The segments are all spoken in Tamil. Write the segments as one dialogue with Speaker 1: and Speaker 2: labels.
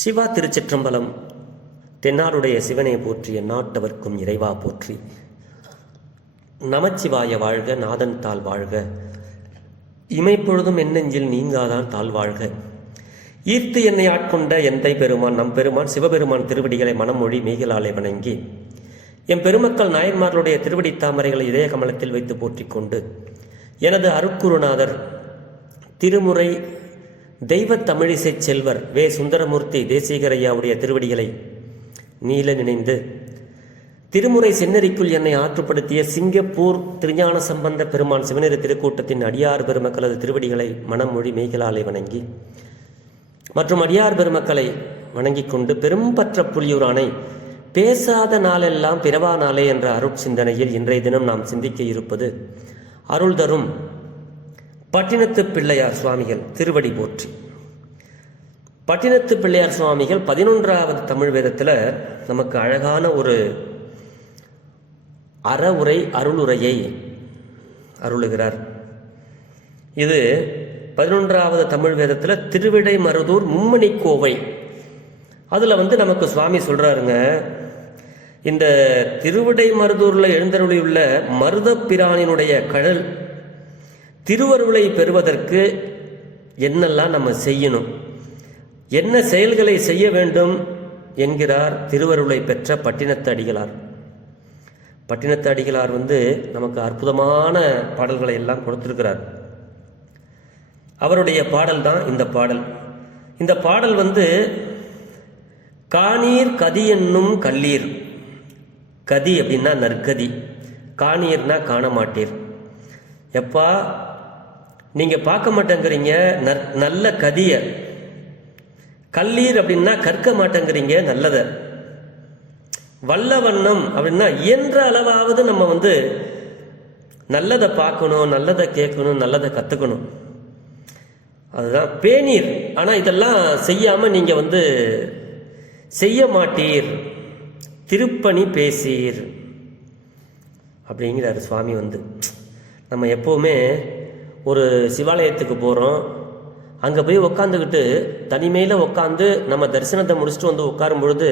Speaker 1: சிவா திருச்சிற்றம்பலம். தென்னாருடைய சிவனை போற்றிய நாட்டவர்க்கும் இறைவா போற்றி. நமச்சிவாய வாழ்க நாதன் தாள் வாழ்க. இமைப்பொழுதும் என்னெஞ்சில் நீங்காதான் தாழ் வாழ்க. ஈர்த்து என்னை ஆட்கொண்ட எந்தை பெருமான் நம் பெருமான் சிவபெருமான் திருவடிகளை மனமொழி மெய்களாலே வணங்கி எம் பெருமக்கள் நாயன்மார்களுடைய திருவடி தாமரைகளை இதய கமலத்தில் வைத்து போற்றிக்கொண்டு எனது அருக்குருநாதர் திருமுறை தெய்வ தமிழிசை செல்வர் வே. சுந்தரமூர்த்தி தேசிகரையாவுடைய திருவடிகளை நீல நினைந்து திருமுறை சென்னறிக்குள் என்னை ஆற்றுப்படுத்திய சிங்கப்பூர் திருஞான சம்பந்த பெருமான் சிவனிரு திருக்கூட்டத்தின் அடியார் பெருமக்களது திருவடிகளை மனமொழி மெய்களாலே வணங்கி மற்றும் அடியார் பெருமக்களை வணங்கிக் கொண்டு பெரும்பற்ற புலியூரானை பேசாத நாளெல்லாம் பிறவா நாளே என்ற அருட்சிந்தனையில் இன்றைய தினம் நாம் சிந்திக்க இருப்பது அருள் தரும் பட்டினத்து பிள்ளையார் சுவாமிகள் திருவடி போற்றி. பட்டினத்து பிள்ளையார் சுவாமிகள் பதினொன்றாவது தமிழ் வேதத்தில் நமக்கு அழகான ஒரு அறவுரை அருளுரையை அருளுகிறார். இது பதினொன்றாவது தமிழ் வேதத்தில் திருவிடை மருதூர் மும்மணி கோவை. அதில் வந்து நமக்கு சுவாமி சொல்கிறாருங்க இந்த திருவிடை மருதூரில் எழுந்தருளியுள்ள மருதப்பிரானினுடைய கழல் திருவருளை பெறுவதற்கு என்னெல்லாம் நம்ம செய்யணும்? என்ன செயல்களை செய்ய வேண்டும் என்கிறார் திருவருளை பெற்ற பட்டினத்து அடிகளார் பட்டினத்து அடிகளார் வந்து நமக்கு அற்புதமான பாடல்களை எல்லாம் கொடுத்திருக்கிறார். அவருடைய பாடல் தான் இந்த பாடல். இந்த பாடல் வந்து காணீர் கதி என்னும் கல்லீர். கதி அப்படின்னா நற்கதி. காணீர்னா காண மாட்டீர் எப்பா நீங்க பார்க்க மாட்டேங்கிறீங்க நற்- நல்ல கதிய. கல்லீர் அப்படின்னா கற்க மாட்டேங்கிறீங்க நல்லத. வல்ல வண்ணம் அப்படின்னா இயன்ற அளவாவது நம்ம வந்து நல்லதை பார்க்கணும் நல்லதை கேட்கணும் நல்லதை கற்றுக்கணும் அதுதான் பேணீர். ஆனால் இதெல்லாம் செய்யாமல் நீங்கள் வந்து செய்ய மாட்டீர். திருப்பணி பேசீர். அப்படிங்கிறார் சுவாமி வந்து. நம்ம எப்போவுமே ஒரு சிவாலயத்துக்கு போகிறோம் அங்கே போய் உக்காந்துக்கிட்டு தனிமையில் உட்காந்து நம்ம தரிசனத்தை முடிச்சுட்டு வந்து உட்காரும் பொழுது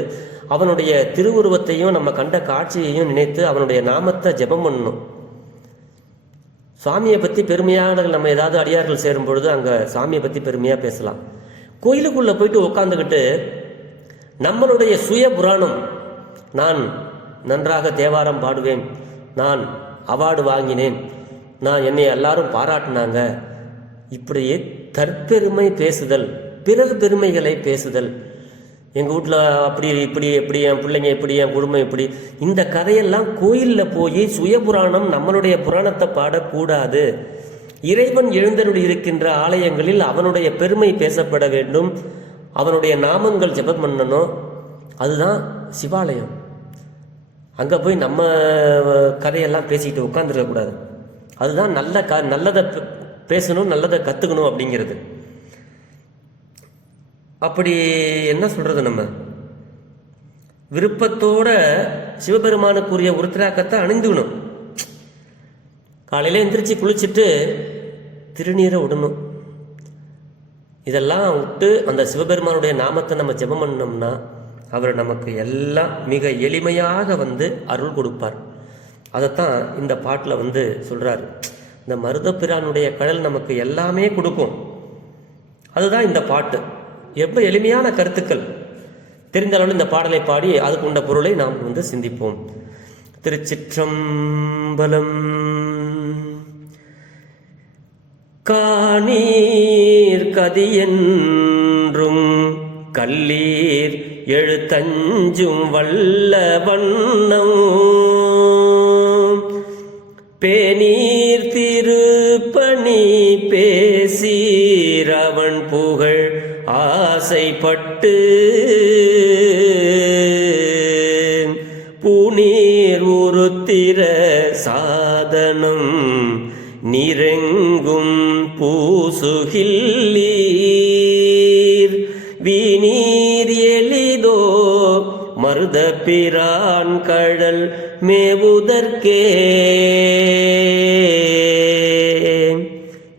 Speaker 1: அவனுடைய திருவுருவத்தையும் நம்ம கண்ட காட்சியையும் நினைத்து அவனுடைய நாமத்தை ஜெபம் பண்ணணும். சாமியை பற்றி பெருமையாக நம்ம ஏதாவது அடியார்கள் சேரும் பொழுது அங்கே சாமியை பற்றி பெருமையாக பேசலாம். கோயிலுக்குள்ளே போயிட்டு உட்காந்துக்கிட்டு நம்மளுடைய சுய புராணம் நான் நன்றாக தேவாரம் பாடுவேன் நான் அவார்டு வாங்கினேன் நான் என்னை எல்லாரும் பாராட்டினாங்க. இப்படியே தற்பெருமை பேசுதல் பிறகு பெருமைகளை பேசுதல். எங்கள் வீட்டில் அப்படி இப்படி எப்படி என் பிள்ளைங்க எப்படி என் குடும்பம் எப்படி இந்த கதையெல்லாம் கோயிலில் போய் சுயபுராணம் நம்மளுடைய புராணத்தை பாடக்கூடாது. இறைவன் எழுந்தருள் இருக்கின்ற ஆலயங்களில் அவனுடைய பெருமை பேசப்பட வேண்டும். அவனுடைய நாமங்கள் ஜெபம் பண்ணணும். அதுதான் சிவாலயம். அங்கே போய் நம்ம கதையெல்லாம் பேசிக்கிட்டு உட்காந்துருக்கக்கூடாது அதுதான் நல்ல க நல்லதை பேசணும் நல்லதை கற்றுக்கணும் அப்படிங்கிறது. அப்படி என்ன சொல்றது நம்ம? விருப்பத்தோட சிவபெருமானுக்குரிய உருத்திராக்கத்தை அணிந்துக்கணும். காலையில எந்திரிச்சு குளிச்சுட்டு திருநீரை விடணும். இதெல்லாம் விட்டு அந்த சிவபெருமானுடைய நாமத்தை நம்ம ஜெபம் பண்ணோம்னா அவர் நமக்கு எல்லாம் மிக எளிமையாக வந்து அருள் கொடுப்பார். அதைத்தான் இந்த பாட்டில் வந்து சொல்கிறார் இந்த மருதப்பிரானுடைய கடல் நமக்கு எல்லாமே கொடுக்கும். அதுதான் இந்த பாட்டு. ரொம்ப எளிமையான கருத்துக்கள். தெரிந்த அளவில் இந்த பாடலை பாடி அதுக்குண்ட பொருளை நாம் வந்து சிந்திப்போம். திருச்சிற்றம்பலம். காணீர் கதியென்றும் கல்லீர் எழுத்தஞ்சும் வல்ல வண்ணம். பேநீர் திருப்பணி பேசீரவன் புகழ் ஆசைப்பட்டு. புனீர் உருத்திர சாதனம் நிறெங்கும்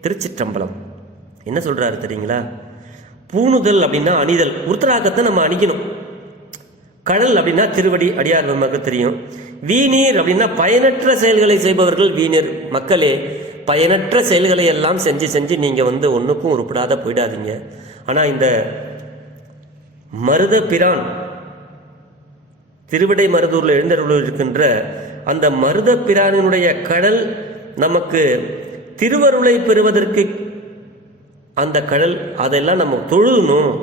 Speaker 1: திருச்சிற்றம்பலம். என்ன சொல்கிறாரு தெரியுங்களா? பூணுதல் அப்படின்னா அணிதல். உருத்தராகத்தை நம்ம அணிக்கணும். கடல் அப்படின்னா திருவடி அடியார் நமக்கு தெரியும். வீணீர் அப்படின்னா பயனற்ற செயல்களை செய்பவர்கள் வீணீர். மக்களே பயனற்ற செயல்களை எல்லாம் செஞ்சு செஞ்சு நீங்கள் வந்து ஒன்றுக்கும் உருப்படாத போயிடாதீங்க. ஆனால் இந்த மருத பிரான் திருவிடை மருதூரில் எழுந்தருள் இருக்கின்ற அந்த மருத பிரானினுடைய கடல் நமக்கு திருவருளை பெறுவதற்கு அந்த கடல் அதெல்லாம் நம்ம தொழுணும்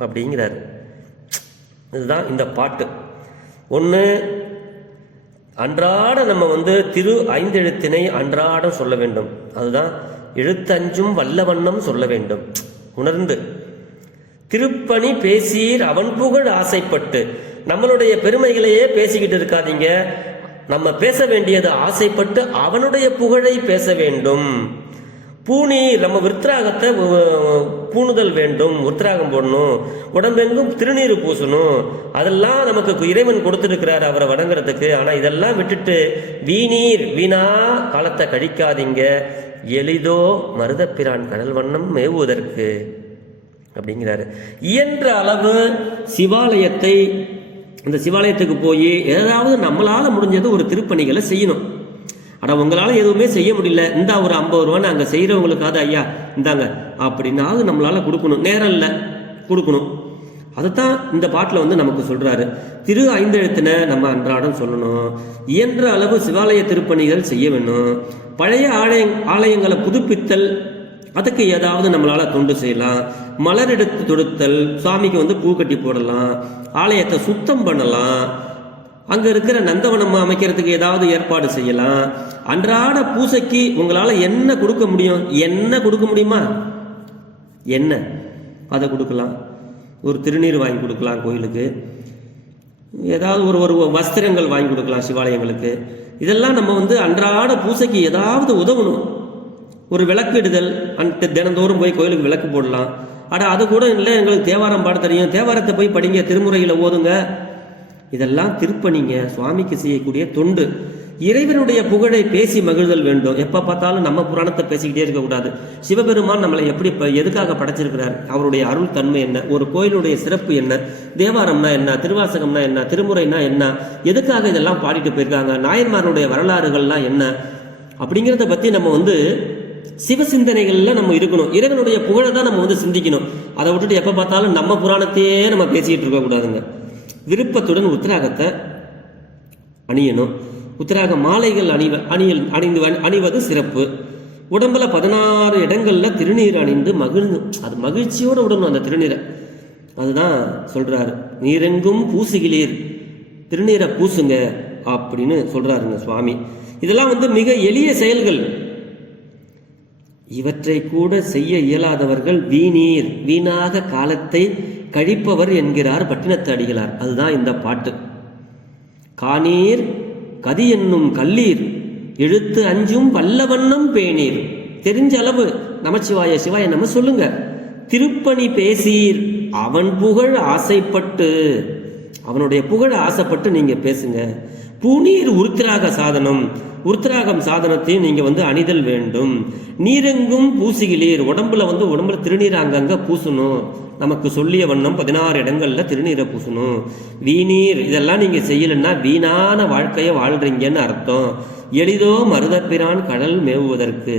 Speaker 1: அப்படிங்கிறாரு. இதுதான் இந்த பாட்டு. ஒன்று அன்றாட நம்ம வந்து திரு ஐந்தெழுத்தினை அன்றாடம் சொல்ல வேண்டும். அதுதான் எழுத்தஞ்சும் வல்லவண்ணம் சொல்ல வேண்டும். உணர்ந்து. திருப்பணி பேசீர் அவன் புகழ் ஆசைப்பட்டு. நம்மளுடைய பெருமைகளையே பேசிக்கிட்டு இருக்காதீங்க. நம்ம பேச வேண்டியது ஆசைப்பட்டு அவனுடைய புகழை பேச வேண்டும். பூனி நம்ம விருத்ராகத்தை பூணுதல் வேண்டும். உத்ராகம் போடணும். உடம்பெங்கும் திருநீர் பூசணும். அதெல்லாம் நமக்கு இறைவன் கொடுத்துருக்கிறார் அவரை வணங்குறதுக்கு. ஆனால் இதெல்லாம் விட்டுட்டு வீணீர் வீணா காலத்தை கழிக்காதீங்க. எளிதோ மருதப்பிரான் கடல் வண்ணம் மேவுவதற்கு. அப்படிங்கிறாரு. இயன்ற அளவு சிவாலயத்தை இந்த சிவாலயத்துக்கு போய் ஏதாவது நம்மளால் முடிஞ்சது ஒரு திருப்பணிகளை செய்யணும். ஆனால் உங்களால் எதுவுமே செய்ய முடியல. இந்தா ஒரு ஐம்பது ரூபான்னு நாங்கள் செய்கிறவங்களுக்காது ஐயா இந்தாங்க. அப்படின்னாவது நம்மளால் கொடுக்கணும். நேரம் இல்லை. கொடுக்கணும். அதைத்தான் இந்த பாட்டில் வந்து நமக்கு சொல்கிறாரு திரு ஐந்தெழுத்தின நம்ம அன்றாடம் சொல்லணும். இயன்ற அளவு சிவாலய திருப்பணிகள் செய்ய வேணும். பழைய ஆலய ஆலயங்களை புதுப்பித்தல் அதுக்கு ஏதாவது நம்மளால் தொண்டு செய்யலாம். மலர் எடுத்து தொடுத்தல் சுவாமிக்கு வந்து பூ கட்டி போடலாம் ஆலயத்தை சுத்தம் பண்ணலாம். அங்கே இருக்கிற நந்தவனம் அமைக்கிறதுக்கு ஏதாவது ஏற்பாடு செய்யலாம். அன்றாட பூசைக்கு உங்களால் என்ன கொடுக்க முடியும்? என்ன கொடுக்க முடியுமா? என்ன? அதை கொடுக்கலாம். ஒரு திருநீர் வாங்கி கொடுக்கலாம் கோயிலுக்கு. ஏதாவது ஒரு ஒரு வஸ்திரங்கள் வாங்கி கொடுக்கலாம் சிவாலயங்களுக்கு. இதெல்லாம் நம்ம வந்து அன்றாட பூசைக்கு ஏதாவது உதவணும். ஒரு விளக்கிடுதல் அன்ட்டு தினந்தோறும் போய் கோயிலுக்கு விளக்கு போடலாம். ஆனால் அது கூட இல்லை எங்களுக்கு தேவாரம் பாட தெரியும். தேவாரத்தை போய் படிங்க திருமுறையில் ஓதுங்க. இதெல்லாம் திருப்பணிங்க. சுவாமிக்கு செய்யக்கூடிய தொண்டு. இறைவனுடைய புகழை பேசி மகிழ்தல் வேண்டும். எப்போ பார்த்தாலும் நம்ம புராணத்தை பேசிக்கிட்டே இருக்கக்கூடாது சிவபெருமான் நம்மளை எப்படி இப்போ எதுக்காக படைச்சிருக்கிறார்? அவருடைய அருள் தன்மை என்ன? ஒரு கோயிலுடைய சிறப்பு என்ன? தேவாரம்னா என்ன? திருவாசகம்னா என்ன? திருமுறைனா என்ன? எதுக்காக இதெல்லாம் பாடிட்டு போயிருக்காங்க? நாயன்மாருடைய வரலாறுகள்லாம் என்ன? அப்படிங்கிறத பற்றி நம்ம வந்து சிவ சிந்தனைகளில் நம்ம இருக்கணும். இறைவனுடைய புகழை தான் நம்ம வந்து சிந்திக்கணும். அதை விட்டுட்டு எப்போ பார்த்தாலும் நம்ம புராணத்தையே நம்ம பேசிக்கிட்டு இருக்கக்கூடாதுங்க விருப்பத்துடன் உத்திராகத்தை அணியணும். உத்தராக மாலைகள் அணிவ அணியல் அணிந்து அணிவது சிறப்பு. உடம்புல பதினாறு இடங்களில் திருநீர் அணிந்து மகிழ்ந்து அது மகிழ்ச்சியோடு விடணும் அந்த திருநீரை. அதுதான் சொல்கிறாரு நீரெங்கும் பூசுகிலீர் திருநீரை பூசுங்க அப்படின்னு சொல்கிறாருங்க சுவாமி. இதெல்லாம் வந்து மிக எளிய செயல்கள். இவற்றை கூட செய்ய இயலாதவர்கள் வீணீர். வீணாக காலத்தை கழிப்பவர் என்கிறார் பட்டினத்து அடிகளார் அதுதான் இந்த பாட்டு. காணீர் கதி என்னும் கல்லீர் எழுத்து அஞ்சும் வல்லவண்ணம் பேணீர். தெரிஞ்ச அளவு நமச்சிவாய சிவாய நம்ம சொல்லுங்க. திருப்பணி பேசீர் அவன் புகழ் ஆசைப்பட்டு. அவனுடைய புகழ ஆசைப்பட்டு நீங்க பேசுங்க. பூநீர் உருத்திராக சாதனம். உருத்திராகம் சாதனத்தையும் நீங்க வந்து அணிதல் வேண்டும். நீரெங்கும் பூசுகிலீர் உடம்புல வந்து உடம்புல திருநீர் அங்கங்க பூசணும். நமக்கு சொல்லிய வண்ணம் பதினாறு இடங்கள்ல திருநீரை பூசணும். வீணீர். இதெல்லாம் நீங்க செய்யலைன்னா வீணான வாழ்க்கையை வாழ்றீங்கன்னு அர்த்தம். எளிதோ மருதப்பிரான் கடல் மேவுவதற்கு.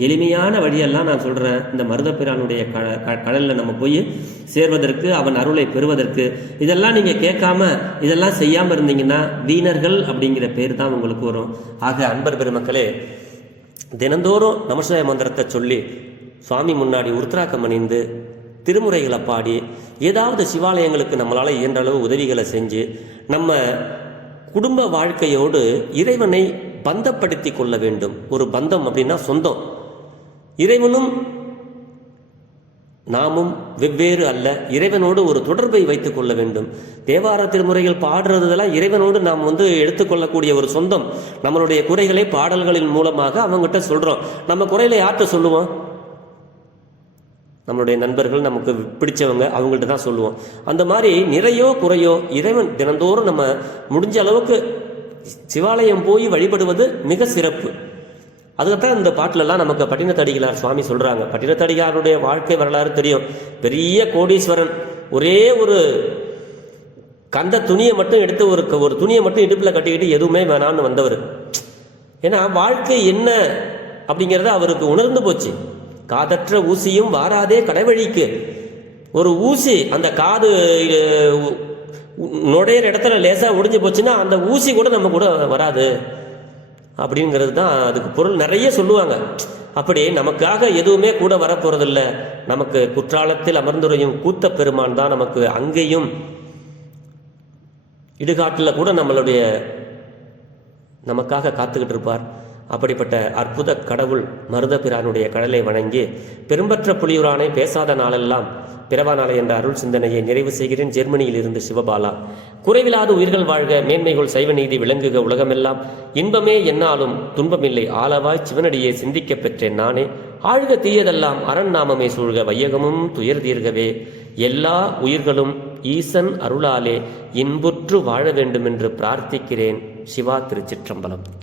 Speaker 1: எளிமையான வழியெல்லாம் நான் சொல்கிறேன் இந்த மருதப்பிரானுடைய க க- நம்ம போய் சேர்வதற்கு அவன் அருளை பெறுவதற்கு. இதெல்லாம் நீங்கள் கேட்காம இதெல்லாம் செய்யாமல் இருந்தீங்கன்னா வீணர்கள் அப்படிங்கிற பேர் தான் உங்களுக்கு வரும். ஆக அன்பர் பெருமக்களே தினந்தோறும் நமசிவாய மந்திரத்தை சொல்லி சுவாமி முன்னாடி உருத்ராக்கம் அணிந்து திருமுறைகளை பாடி ஏதாவது சிவாலயங்களுக்கு நம்மளால் இயன்ற அளவு உதவிகளை செஞ்சு நம்ம குடும்ப வாழ்க்கையோடு இறைவனை பந்தப்படுத்தி கொள்ள வேண்டும். ஒரு பந்தம் அப்படின்னா சொந்தம். இறைவனும் நாமும் வெவ்வேறு அல்ல. இறைவனோடு ஒரு தொடர்பை வைத்துக் கொள்ள வேண்டும். தேவார திருமுறைகள் பாடுறதெல்லாம் இறைவனோடு நாம் வந்து எடுத்துக்கொள்ளக்கூடிய ஒரு சொந்தம். நம்மளுடைய குறைகளை பாடல்களின் மூலமாக அவங்ககிட்ட சொல்றோம். நம்ம குறைகளை யார்கிட்ட சொல்லுவோம்? நம்மளுடைய நண்பர்கள் நமக்கு பிடிச்சவங்க அவங்கள்ட்ட தான் சொல்லுவோம். அந்த மாதிரி நிறையோ குறையோ இறைவன் தினந்தோறும் நம்ம முடிஞ்ச அளவுக்கு சிவாலயம் போய் வழிபடுவது மிக சிறப்பு. அதுக்குத்தான் இந்த பாட்டிலெல்லாம் நமக்கு பட்டினத்தடிகளார் சுவாமி சொல்கிறாங்க பட்டினத்தடிகளாருடைய வாழ்க்கை வரலாறு தெரியும். பெரிய கோடீஸ்வரன் ஒரே ஒரு கந்த துணியை மட்டும் எடுத்து ஒரு ஒரு துணியை மட்டும் இடுப்பில் கட்டிக்கிட்டு எதுவுமே வேணான்னு வந்தவர். ஏன்னா வாழ்க்கை என்ன அப்படிங்கிறத அவருக்கு உணர்ந்து போச்சு. காதற்ற ஊசியும் வாராதே கடைவழிக்கு. ஒரு ஊசி அந்த காது நுழையிற இடத்துல லேசாக ஒடிஞ்சு போச்சுன்னா அந்த ஊசி கூட நம்ம கூட வராது. அப்படிங்கிறது தான் அதுக்கு பொருள். நிறைய சொல்லுவாங்க. அப்படி நமக்காக எதுவுமே கூட வரப்போறதில்ல. நமக்கு குற்றாலத்தில் அமர்ந்துரையும் கூத்த பெருமான் தான் நமக்கு அங்கேயும். இடுகாட்டில் கூட நம்மளுடைய நமக்காக காத்துக்கிட்டு இருப்பார். அப்படிப்பட்ட அற்புத கடவுள் மருதபிரானுடைய கடலை வணங்கி பெரும்பற்ற புலியூரானை பேசாத நாளெல்லாம் பிறவானாலை என்ற அருள் சிந்தனையை நிறைவு செய்கிறேன். ஜெர்மனியில் இருந்து சிவபாலா. குறைவில்லாத உயிர்கள் வாழ்க மேன்மைகள் சைவ நீதி விளங்குக உலகமெல்லாம் இன்பமே என்னாலும் துன்பமில்லை. ஆளவாய் சிவனடியே சிந்திக்க பெற்றேன் நானே. ஆழ்க தீயதெல்லாம் அரண் நாமமே சூழ்க வையகமும் துயர் தீர்கவே. எல்லா உயிர்களும் ஈசன் அருளாலே இன்புற்று வாழ வேண்டுமென்று பிரார்த்திக்கிறேன். சிவா திருச்சிற்றம்பலம்.